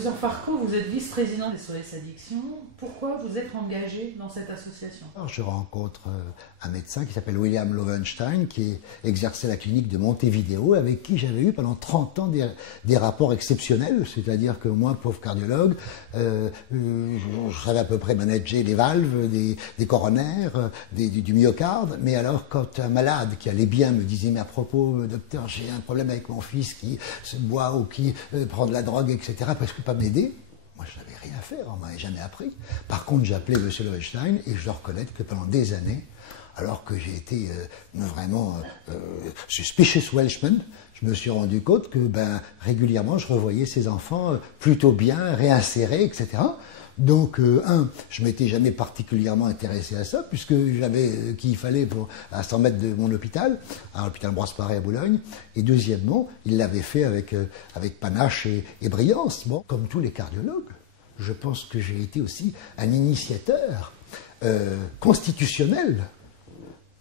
Professeur Farco, vous êtes vice-président des SOS Addiction. Pourquoi vous êtes engagé dans cette association? Alors, je rencontre un médecin qui s'appelle William Lowenstein, qui exerçait la clinique de Montevideo, avec qui j'avais eu pendant 30 ans des rapports exceptionnels. C'est-à-dire que moi, pauvre cardiologue, je savais à peu près manager les valves, des coronaires, du myocarde. Mais alors, quand un malade qui allait bien me disait, mais à propos, docteur, j'ai un problème avec mon fils qui se boit ou qui prend de la drogue, etc., parce que pas m'aider. Moi, je n'avais rien à faire, on ne m'avait jamais appris. Par contre, j'appelais M. Lowenstein et je dois reconnaître que pendant des années, alors que j'ai été vraiment suspicious Welshman, je me suis rendu compte que régulièrement, je revoyais ces enfants plutôt bien, réinsérés, etc. Donc, je ne m'étais jamais particulièrement intéressé à ça, puisque j'avais qu'il fallait à 100 mètres de mon hôpital, à l'hôpital Ambroise-Paré à Boulogne. Et deuxièmement, il l'avait fait avec panache et brillance. Bon, comme tous les cardiologues, je pense que j'ai été aussi un initiateur constitutionnel,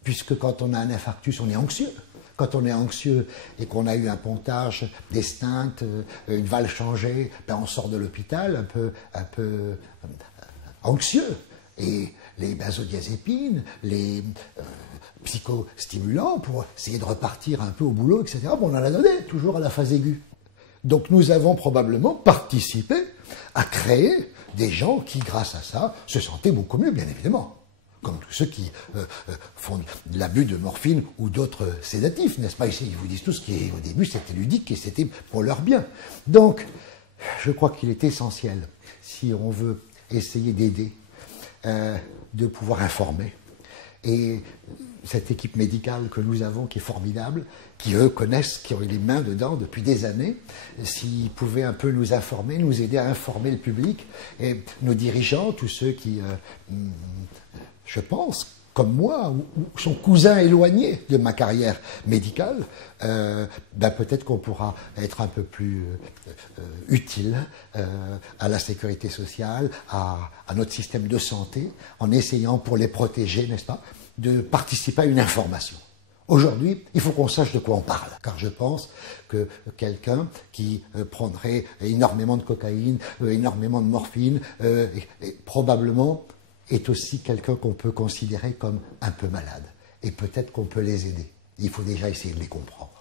puisque quand on a un infarctus, on est anxieux. Quand on est anxieux et qu'on a eu un pontage, des stents, une valve changée, on sort de l'hôpital un peu anxieux. Et les benzodiazépines, les psychostimulants pour essayer de repartir un peu au boulot, etc., on en a donné, toujours à la phase aiguë. Donc nous avons probablement participé à créer des gens qui, grâce à ça, se sentaient beaucoup mieux, bien évidemment. Comme tous ceux qui font de l'abus de morphine ou d'autres sédatifs, n'est-ce pas? Ici, ils vous disent tous qu'au début, c'était ludique et c'était pour leur bien. Donc, je crois qu'il est essentiel, si on veut essayer d'aider, de pouvoir informer. Et cette équipe médicale que nous avons, qui est formidable, qui eux connaissent, qui ont eu les mains dedans depuis des années, s'ils pouvaient un peu nous informer, nous aider à informer le public, et nos dirigeants, tous ceux qui, je pense, comme moi, ou sont cousins éloignés de ma carrière médicale, peut-être qu'on pourra être un peu plus utile à la sécurité sociale, à notre système de santé, en essayant pour les protéger, n'est-ce pas, de participer à une information. Aujourd'hui, il faut qu'on sache de quoi on parle, car je pense que quelqu'un qui prendrait énormément de cocaïne, énormément de morphine, probablement est aussi quelqu'un qu'on peut considérer comme un peu malade. Et peut-être qu'on peut les aider. Il faut déjà essayer de les comprendre.